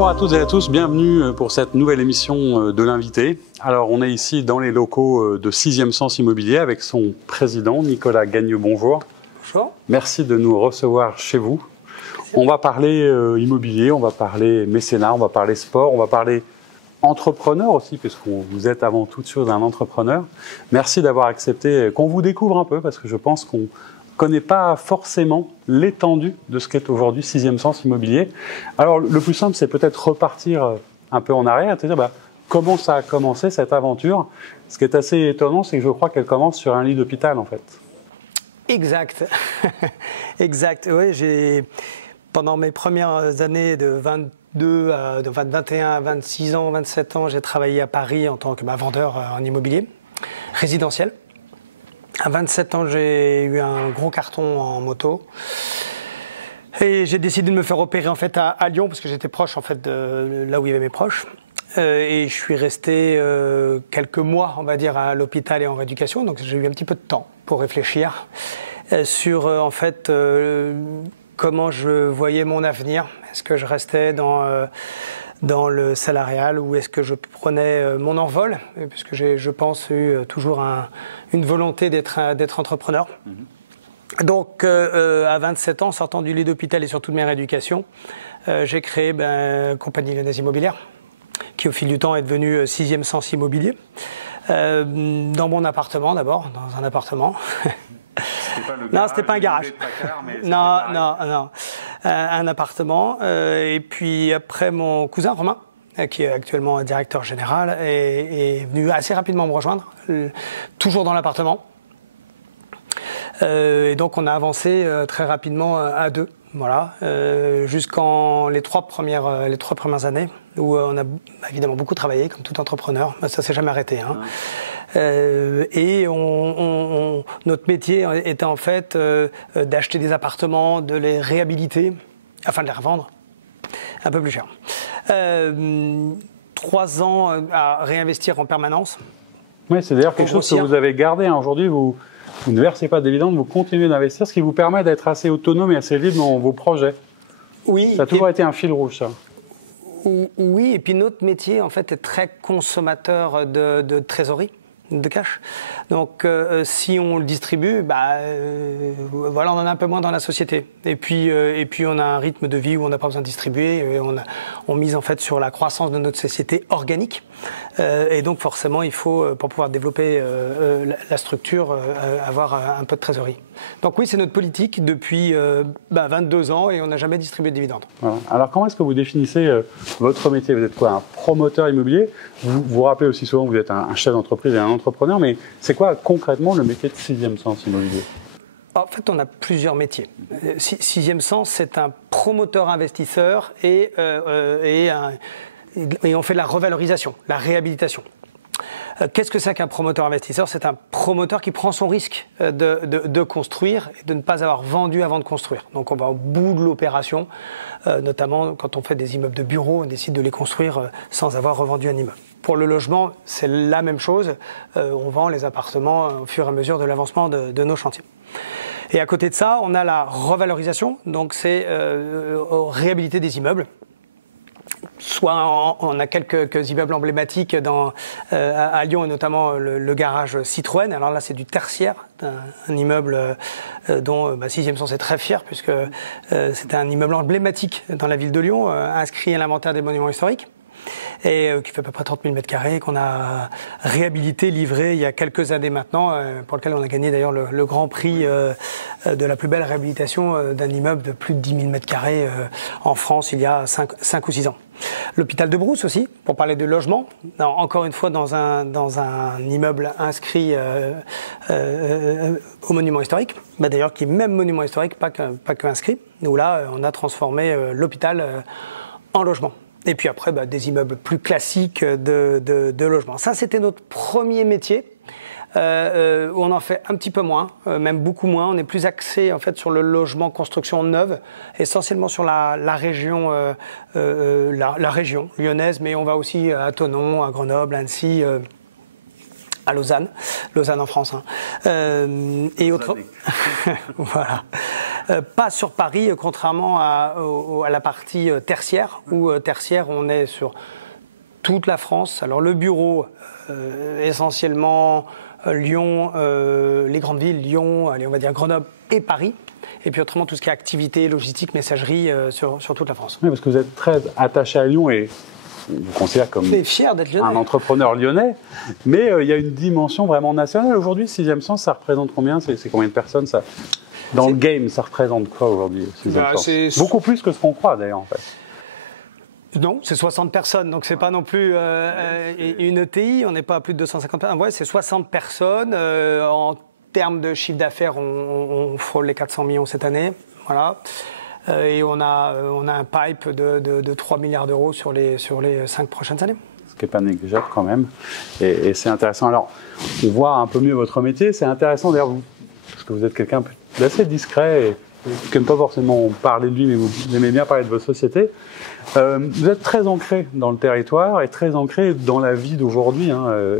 Bonjour à toutes et à tous, bienvenue pour cette nouvelle émission de l'invité. Alors on est ici dans les locaux de 6e Sens Immobilier avec son président Nicolas Gagneux, bonjour. Bonjour. Merci de nous recevoir chez vous. On va parler immobilier, on va parler mécénat, on va parler sport, on va parler entrepreneur aussi, puisque vous êtes avant toute chose un entrepreneur. Merci d'avoir accepté qu'on vous découvre un peu, parce que je pense qu'on ne connaît pas forcément l'étendue de ce qu'est aujourd'hui 6e Sens Immobilier. Alors le plus simple, c'est peut-être repartir un peu en arrière, et se dire comment ça a commencé cette aventure. Ce qui est assez étonnant, c'est que je crois qu'elle commence sur un lit d'hôpital en fait. Exact. Exact. Oui, pendant mes premières années de 21 à 26 ans, 27 ans, j'ai travaillé à Paris en tant que vendeur en immobilier résidentiel. À 27 ans, j'ai eu un gros carton en moto. Et j'ai décidé de me faire opérer en fait à Lyon, parce que j'étais proche en fait de là où il y avait mes proches. Et je suis resté quelques mois, on va dire, à l'hôpital et en rééducation. Donc j'ai eu un petit peu de temps pour réfléchir sur en fait comment je voyais mon avenir. Est-ce que je restais dans le salarial ou est-ce que je prenais mon envol, puisque j'ai, je pense, eu toujours une volonté d'être entrepreneur. Donc à 27 ans, sortant du lit d'hôpital et sur toute ma rééducation, j'ai créé Compagnie Lyonnaise Immobilière, qui au fil du temps est devenue 6e Sens Immobilier. Dans mon appartement d'abord, dans un appartement. Non, c'était pas un garage. Non. Un appartement. Et puis après, mon cousin Romain, qui est actuellement directeur général, est venu assez rapidement me rejoindre, toujours dans l'appartement. Et donc on a avancé très rapidement à deux. Voilà, jusqu'en les trois premières années où on a évidemment beaucoup travaillé comme tout entrepreneur, ça s'est jamais arrêté. Hein. Et notre métier était en fait d'acheter des appartements, de les réhabiliter afin de les revendre un peu plus cher. 3 ans à réinvestir en permanence. Oui, c'est d'ailleurs quelque chose que vous avez gardé. Hein. Aujourd'hui, vous ne versez pas de dividendes, vous continuez d'investir, ce qui vous permet d'être assez autonome et assez libre dans vos projets. Oui. Ça a toujours été un fil rouge, ça. Oui, et puis notre métier, en fait, est très consommateur de trésorerie, de cash. Donc, si on le distribue, voilà, on en a un peu moins dans la société. Et puis on a un rythme de vie où on n'a pas besoin de distribuer. Et on mise en fait sur la croissance de notre société organique. Et donc, forcément, il faut, pour pouvoir développer la structure, avoir un peu de trésorerie. Donc oui, c'est notre politique depuis 22 ans et on n'a jamais distribué de dividendes. Voilà. Alors, comment est-ce que vous définissez votre métier? Vous êtes quoi, un promoteur immobilier? Vous vous rappelez aussi souvent que vous êtes un chef d'entreprise et un entrepreneur, mais c'est quoi concrètement le métier de 6e Sens Immobilier? En fait, on a plusieurs métiers. 6e Sens, c'est un promoteur investisseur et on fait de la revalorisation, la réhabilitation. Qu'est-ce que c'est qu'un promoteur investisseur? C'est un promoteur qui prend son risque de construire et de ne pas avoir vendu avant de construire. Donc on va au bout de l'opération, notamment quand on fait des immeubles de bureaux, on décide de les construire sans avoir revendu un immeuble. Pour le logement, c'est la même chose. On vend les appartements au fur et à mesure de l'avancement de nos chantiers. Et à côté de ça, on a la revalorisation, donc c'est réhabiliter des immeubles. Soit on a quelques immeubles emblématiques à Lyon, et notamment le garage Citroën. Alors là, c'est du tertiaire, un immeuble dont 6e Sens est très fier, puisque c'était un immeuble emblématique dans la ville de Lyon, inscrit à l'inventaire des monuments historiques, et qui fait à peu près 30 000 m², qu'on a réhabilité, livré il y a quelques années maintenant, pour lequel on a gagné d'ailleurs le grand prix de la plus belle réhabilitation d'un immeuble de plus de 10 000 m² en France il y a 5 ou 6 ans. L'hôpital de Brousse aussi, pour parler de logement, encore une fois dans un immeuble inscrit au monument historique, d'ailleurs qui est même monument historique, pas que inscrit, où là on a transformé l'hôpital en logement. Et puis après, des immeubles plus classiques de logement. Ça, c'était notre premier métier, où on en fait un petit peu moins, même beaucoup moins. On est plus axé en fait sur le logement construction neuve, essentiellement sur la région lyonnaise, mais on va aussi à Thonon, à Grenoble, à Annecy, à Lausanne en France. Et autre... voilà. Pas sur Paris, contrairement à la partie tertiaire, où tertiaire, on est sur toute la France. Alors le bureau, essentiellement Lyon, les grandes villes, Lyon, allez, on va dire Grenoble et Paris. Et puis autrement, tout ce qui est activité, logistique, messagerie sur toute la France. Oui, parce que vous êtes très attaché à Lyon et on vous considère comme fier d'être lyonnais. Un entrepreneur lyonnais. Mais il y a une dimension vraiment nationale. Aujourd'hui, Sixième Sens, ça représente combien? C'est combien de personnes ça? Dans le game, ça représente quoi aujourd'hui, Sixième Sens? Beaucoup plus que ce qu'on croit d'ailleurs en fait. Non, c'est 60 personnes, donc c'est pas non plus une ETI, on n'est pas à plus de 250 personnes. Ouais, c'est 60 personnes. En termes de chiffre d'affaires, on frôle les 400 millions cette année. Voilà. Et on a un pipe de 3 milliards d'euros sur les 5 prochaines années. Ce qui n'est pas négligeable quand même. Et c'est intéressant. Alors, on voit un peu mieux votre métier. C'est intéressant d'ailleurs, parce que vous êtes quelqu'un d'assez discret et qui n'aime pas forcément parler de lui, mais vous aimez bien parler de votre société. Vous êtes très ancré dans le territoire et très ancré dans la vie d'aujourd'hui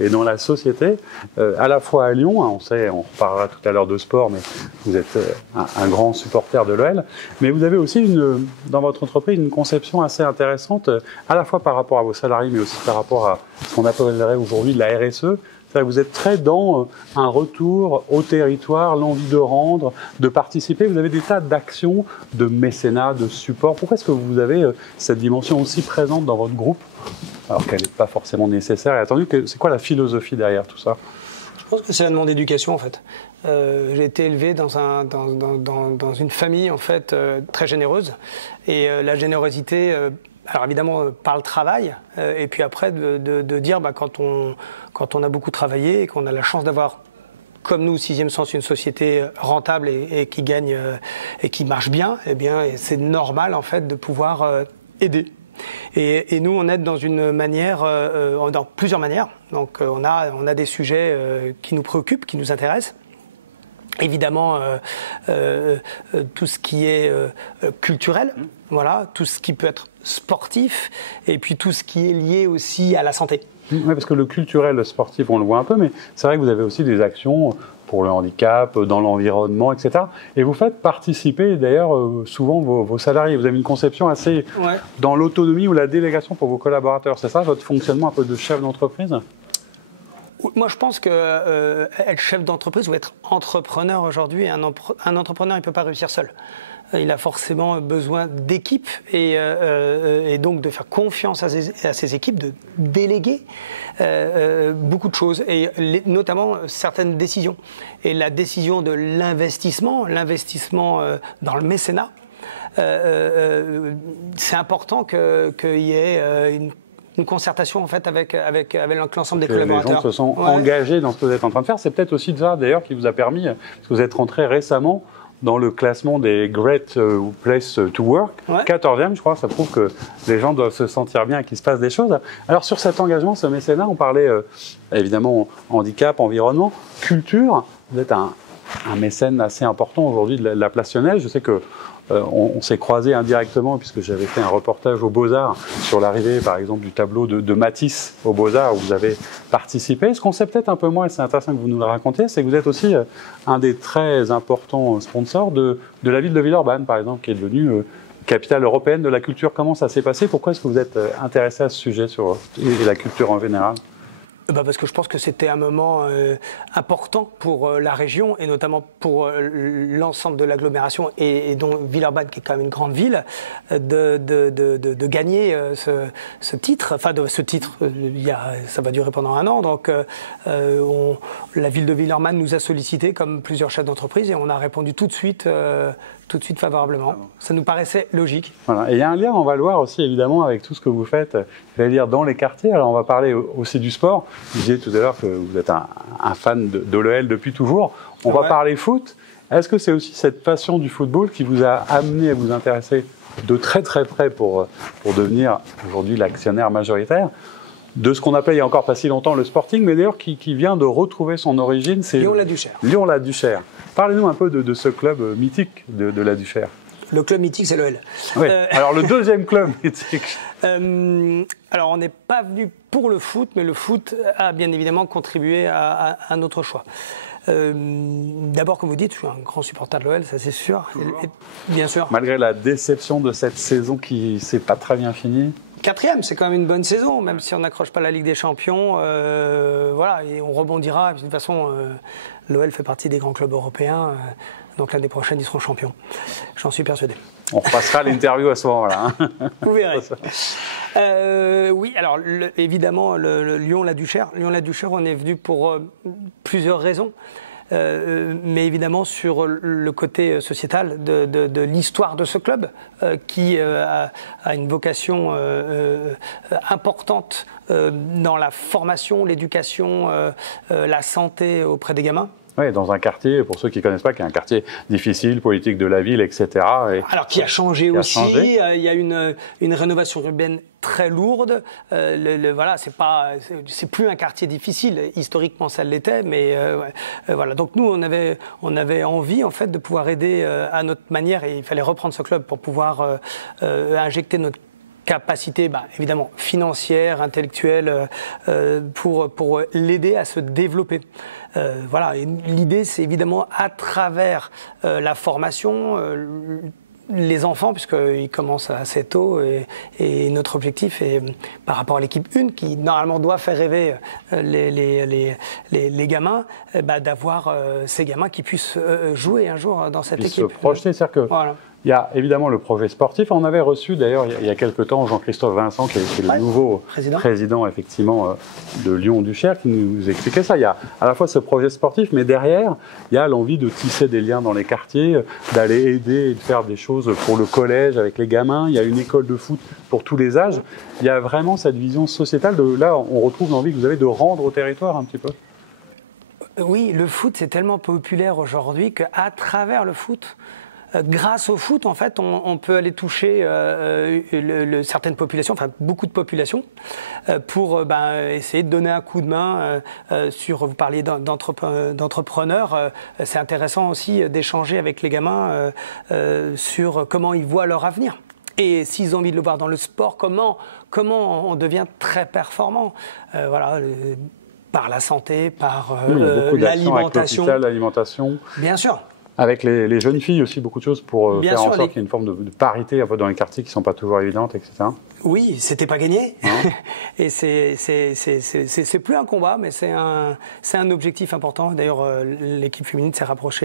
et dans la société, à la fois à Lyon, on sait, on reparlera tout à l'heure de sport, mais vous êtes un grand supporter de l'OL, mais vous avez aussi dans votre entreprise une conception assez intéressante, à la fois par rapport à vos salariés, mais aussi par rapport à ce qu'on appellerait aujourd'hui la RSE. Vous êtes très dans un retour au territoire, l'envie de rendre, de participer. Vous avez des tas d'actions, de mécénat, de support. Pourquoi est-ce que vous avez cette dimension aussi présente dans votre groupe, alors qu'elle n'est pas forcément nécessaire et attendue? C'est quoi la philosophie derrière tout ça? Je pense que c'est mon éducation en fait. J'ai été élevé dans une famille en fait très généreuse. Et la générosité, alors évidemment par le travail, et puis après de dire quand on a beaucoup travaillé et qu'on a la chance d'avoir, comme nous, Sixième Sens, une société rentable et qui gagne et qui marche bien, eh bien, c'est normal en fait de pouvoir aider. Et nous, on aide dans une manière, dans plusieurs manières. Donc, on a des sujets qui nous préoccupent, qui nous intéressent. Évidemment, tout ce qui est culturel, voilà, tout ce qui peut être sportif, et puis tout ce qui est lié aussi à la santé. Oui, parce que le culturel, le sportif, on le voit un peu, mais c'est vrai que vous avez aussi des actions pour le handicap, dans l'environnement, etc. Et vous faites participer d'ailleurs souvent vos salariés. Vous avez une conception assez dans l'autonomie ou la délégation pour vos collaborateurs. C'est ça votre fonctionnement un peu de chef d'entreprise? Moi, je pense que être chef d'entreprise ou être entrepreneur aujourd'hui, un entrepreneur, il ne peut pas réussir seul. Il a forcément besoin d'équipes et donc de faire confiance à ses équipes, de déléguer beaucoup de choses et notamment certaines décisions. Et la décision de l'investissement dans le mécénat, c'est important qu'il y ait une concertation en fait avec l'ensemble des collaborateurs. Les gens se sont engagés dans ce que vous êtes en train de faire. C'est peut-être aussi ça d'ailleurs qui vous a permis, parce que vous êtes rentré récemment dans le classement des Great Place to Work, 14e je crois, ça prouve que les gens doivent se sentir bien et qu'il se passe des choses. Alors sur cet engagement, ce mécénat, on parlait évidemment handicap, environnement, culture. Vous êtes un mécène assez important aujourd'hui de la place Lyonnaise. Je sais que on s'est croisés indirectement puisque j'avais fait un reportage aux Beaux-Arts sur l'arrivée par exemple du tableau de Matisse aux Beaux-Arts où vous avez participé. Ce qu'on sait peut-être un peu moins, et c'est intéressant que vous nous le racontiez, c'est que vous êtes aussi un des très importants sponsors de la ville de Villeurbanne par exemple, qui est devenue capitale européenne de la culture. Comment ça s'est passé? Pourquoi est-ce que vous êtes intéressé à ce sujet et la culture en général? Parce que je pense que c'était un moment important pour la région et notamment pour l'ensemble de l'agglomération et dont Villeurbanne, qui est quand même une grande ville, de gagner ce titre. Enfin, ce titre, ça va durer pendant un an. Donc, la ville de Villeurbanne nous a sollicité comme plusieurs chefs d'entreprise et on a répondu tout de suite favorablement. Ça nous paraissait logique. Voilà. Et il y a un lien, on va le voir aussi évidemment avec tout ce que vous faites, j'allais dire, dans les quartiers. Alors on va parler aussi du sport. Vous disiez tout à l'heure que vous êtes un fan de l'OL depuis toujours. On va parler foot. Est-ce que c'est aussi cette passion du football qui vous a amené à vous intéresser de très très près pour devenir aujourd'hui l'actionnaire majoritaire de ce qu'on appelait il y a encore pas si longtemps le Sporting, mais d'ailleurs qui vient de retrouver son origine, c'est Lyon-la-Duchère. Lyon-la-Duchère. Parlez-nous un peu de ce club mythique de la Duchère. Le club mythique, c'est l'OL. Oui. Alors le deuxième club mythique, Alors, on n'est pas venu pour le foot, mais le foot a bien évidemment contribué à notre choix. D'abord, comme vous dites, je suis un grand supporter de l'OL, ça c'est sûr. Et, bien sûr. Malgré la déception de cette saison qui s'est pas très bien finie. 4e, c'est quand même une bonne saison, même si on n'accroche pas la Ligue des Champions. Voilà, et on rebondira. De toute façon, l'OL fait partie des grands clubs européens. Donc l'année prochaine, ils seront champions. J'en suis persuadé. On repassera l'interview à ce moment-là. Hein. Vous verrez. Oui, alors évidemment, le Lyon-la-Duchère. Lyon-la-Duchère, on est venu pour plusieurs raisons. Mais évidemment sur le côté sociétal de l'histoire de ce club qui a une vocation importante dans la formation, l'éducation, la santé auprès des gamins. Oui, dans un quartier, pour ceux qui ne connaissent pas, qui est un quartier difficile, politique de la ville, etc. Alors qui a changé aussi, il y a une rénovation urbaine très lourde. Voilà, c'est plus un quartier difficile. Historiquement, ça l'était, mais voilà. Donc nous, on avait envie en fait de pouvoir aider à notre manière, et il fallait reprendre ce club pour pouvoir injecter notre capacité, évidemment financière, intellectuelle, pour l'aider à se développer. Voilà, l'idée c'est évidemment à travers la formation, les enfants, puisqu'ils commencent assez tôt, et notre objectif est, par rapport à l'équipe 1, qui normalement doit faire rêver les gamins, d'avoir ces gamins qui puissent jouer un jour dans cette équipe. Se projeter, c'est-à-dire que voilà. Il y a évidemment le projet sportif. On avait reçu d'ailleurs il y a quelques temps Jean-Christophe Vincent, qui est le nouveau président effectivement de Lyon-Duchère, qui nous expliquait ça. Il y a à la fois ce projet sportif, mais derrière, il y a l'envie de tisser des liens dans les quartiers, d'aller aider et de faire des choses pour le collège avec les gamins. Il y a une école de foot pour tous les âges. Il y a vraiment cette vision sociétale. Là, on retrouve l'envie que vous avez de rendre au territoire un petit peu. Oui, le foot, c'est tellement populaire aujourd'hui qu'à travers le foot, grâce au foot, en fait, on peut aller toucher certaines populations, enfin beaucoup de populations, pour essayer de donner un coup de main vous parliez d'entrepreneurs. C'est intéressant aussi d'échanger avec les gamins sur comment ils voient leur avenir. Et s'ils ont envie de le voir dans le sport, comment on devient très performant. Voilà. Par la santé, par l'alimentation. L'alimentation. Bien sûr. Avec les jeunes filles aussi, beaucoup de choses pour faire en sorte qu'il y ait une forme de parité un peu dans les quartiers qui ne sont pas toujours évidentes, etc. Oui, c'était pas gagné. Et c'est plus un combat, mais c'est un objectif important. D'ailleurs, l'équipe féminine se rapproche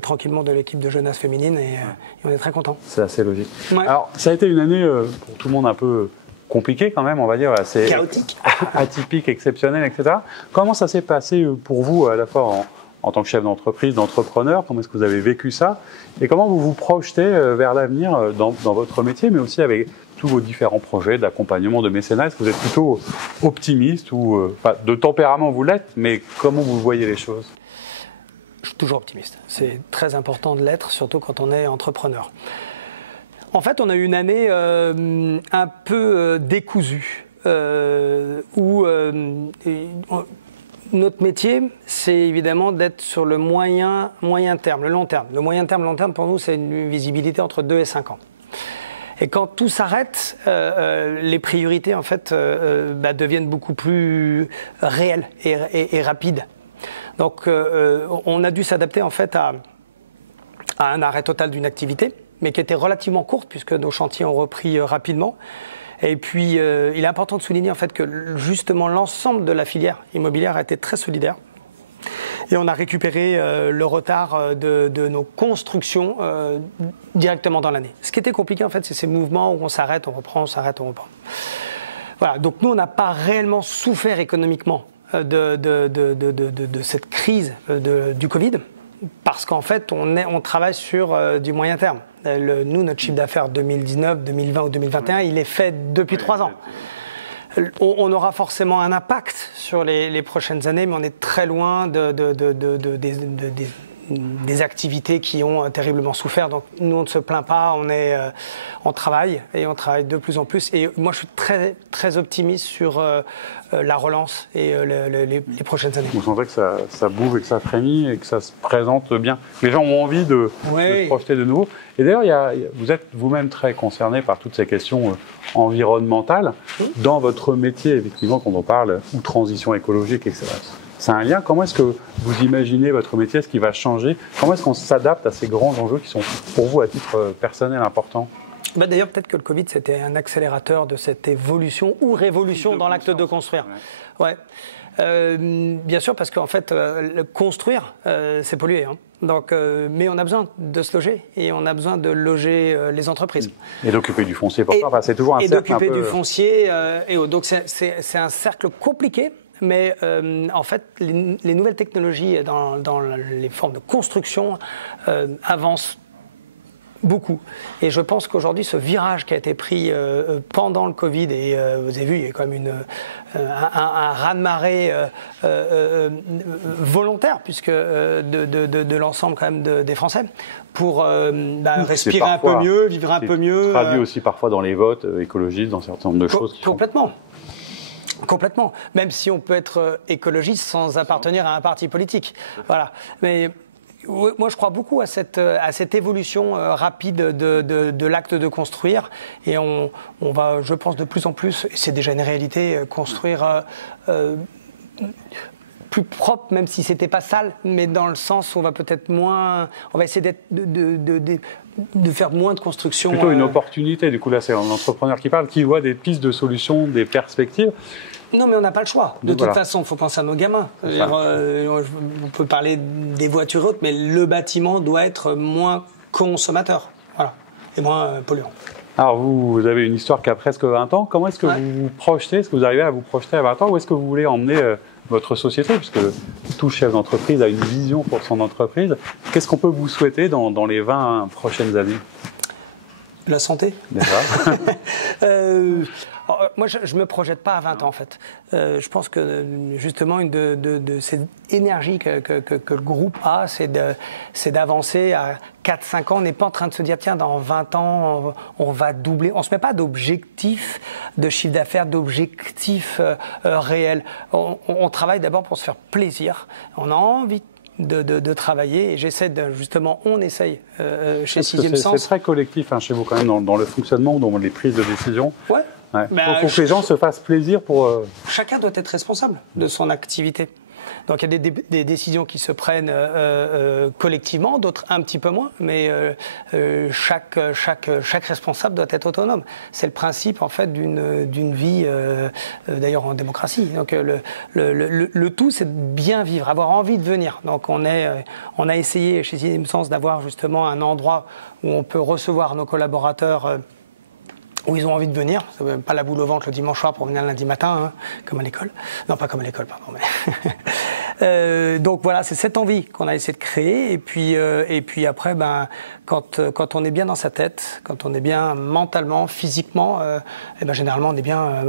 tranquillement de l'équipe de jeunesse féminine, et on est très contents. C'est assez logique. Ouais. Alors, ça a été une année pour tout le monde un peu compliquée quand même, on va dire, assez chaotique, atypique, exceptionnelle, etc. Comment ça s'est passé pour vous, à la fois en tant que chef d'entreprise, d'entrepreneur? Comment est-ce que vous avez vécu ça? Et comment vous vous projetez vers l'avenir dans votre métier, mais aussi avec tous vos différents projets d'accompagnement, de mécénat? Est-ce que vous êtes plutôt optimiste ou de tempérament vous l'êtes, mais comment vous voyez les choses? Je suis toujours optimiste. C'est très important de l'être, surtout quand on est entrepreneur. En fait, on a eu une année un peu décousue, où notre métier, c'est évidemment d'être sur le moyen terme, le long terme. Le moyen terme, pour nous, c'est une visibilité entre 2 et 5 ans. Et quand tout s'arrête, les priorités, en fait, deviennent beaucoup plus réelles et rapides. Donc, on a dû s'adapter, en fait, à un arrêt total d'une activité, mais qui était relativement courte, puisque nos chantiers ont repris rapidement. Et puis, il est important de souligner en fait que justement l'ensemble de la filière immobilière a été très solidaire. Et on a récupéré le retard de nos constructions directement dans l'année. Ce qui était compliqué en fait, c'est ces mouvements où on s'arrête, on reprend, on s'arrête, on reprend. Voilà, donc nous, on n'a pas réellement souffert économiquement de cette crise du Covid, parce qu'en fait, on travaille sur du moyen terme. Nous, notre chiffre d'affaires 2019, 2020 ou 2021, il est fait depuis 3 ans. On aura forcément un impact sur les prochaines années, mais on est très loin des activités qui ont terriblement souffert. Donc nous, on ne se plaint pas, on travaille et on travaille de plus en plus. Et moi, je suis très, très optimiste sur la relance et les prochaines années. Vous sentez que ça bouge et que ça frémit et que ça se présente bien. Les gens ont envie de se projeter de nouveau. Et d'ailleurs, vous êtes vous-même très concerné par toutes ces questions environnementales. Dans votre métier, effectivement, quand on parle ou transition écologique, etc., c'est un lien. Comment est-ce que vous imaginez votre métier? Est-ce qu'il va changer? Comment est-ce qu'on s'adapte à ces grands enjeux qui sont, pour vous, à titre personnel, importants? D'ailleurs, peut-être que le Covid, c'était un accélérateur de cette évolution ou révolution dans l'acte de construire. Ouais. Bien sûr, parce qu'en fait, construire, c'est polluer. Hein. Donc, mais on a besoin de se loger et on a besoin de loger les entreprises. Et d'occuper du foncier pour ça. Enfin, c'est toujours un cercle. Et d'occuper du foncier. Donc, c'est un cercle compliqué. Mais en fait, les nouvelles technologies dans les formes de construction avancent beaucoup. Et je pense qu'aujourd'hui, ce virage qui a été pris pendant le Covid, et vous avez vu, il y a quand même un raz-de-marée volontaire, puisque de l'ensemble quand même des Français, pour respirer un peu mieux, vivre un peu mieux. Traduit aussi parfois dans les votes écologistes, dans un certain nombre de choses. Complètement. Complètement. Même si on peut être écologiste sans appartenir à un parti politique. Voilà. Mais moi, je crois beaucoup à cette évolution rapide de l'acte de construire. Et on va, je pense, de plus en plus, et c'est déjà une réalité, construire plus propre, même si c'était pas sale, mais dans le sens où on va peut-être moins, on va essayer de faire moins de construction. Plutôt une opportunité, du coup là c'est un entrepreneur qui parle, qui voit des pistes de solutions, des perspectives. Non, mais on n'a pas le choix. De toute façon, il faut penser à nos gamins. On peut parler des voitures hautes, mais le bâtiment doit être moins consommateur, voilà, et moins polluant. Alors vous avez une histoire qui a presque 20 ans. Comment est-ce que vous vous projetez? Est-ce que vous arrivez à vous projeter à 20 ans? Où est-ce que vous voulez emmener votre société? Puisque tout chef d'entreprise a une vision pour son entreprise. Qu'est-ce qu'on peut vous souhaiter dans les 20 prochaines années? La santé. Déjà. Moi, je ne me projette pas à 20 ans, en fait. Je pense que, justement, une de ces énergies que le groupe a, c'est d'avancer à 4-5 ans. On n'est pas en train de se dire, tiens, dans 20 ans, on va doubler. On ne se met pas d'objectifs de chiffre d'affaires, d'objectifs réels. On travaille d'abord pour se faire plaisir. On a envie de travailler, et j'essaie justement, on essaye chez Sixième Sens. C'est très collectif chez vous quand même dans le fonctionnement, dans les prises de décision. Ouais. Ouais. Faut que les gens se fassent plaisir pour... Chacun doit être responsable de son activité. Donc il y a des décisions qui se prennent collectivement, d'autres un petit peu moins, mais chaque responsable doit être autonome. C'est le principe en fait d'une vie, d'ailleurs en démocratie. Donc le tout, c'est de bien vivre, avoir envie de venir. Donc on a essayé chez Sixième Sens d'avoir justement un endroit où on peut recevoir nos collaborateurs où ils ont envie de venir, pas la boule au ventre le dimanche soir pour venir le lundi matin, hein, comme à l'école. Non, pas comme à l'école, pardon. Mais donc voilà, c'est cette envie qu'on a essayé de créer. Et puis après, quand on est bien dans sa tête, quand on est bien mentalement, physiquement, généralement on est bien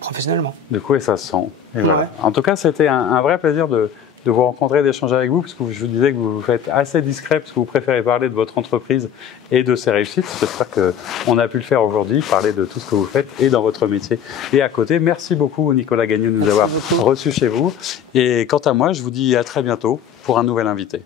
professionnellement. Du coup, et ça se sent. Et voilà. En tout cas, c'était un vrai plaisir de vous rencontrer, d'échanger avec vous, parce que je vous disais que vous faites assez discret, parce que vous préférez parler de votre entreprise et de ses réussites. J'espère qu'on a pu le faire aujourd'hui, parler de tout ce que vous faites et dans votre métier. Et à côté, merci beaucoup Nicolas Gagnon de nous avoir reçus chez vous. Et quant à moi, je vous dis à très bientôt pour un nouvel invité.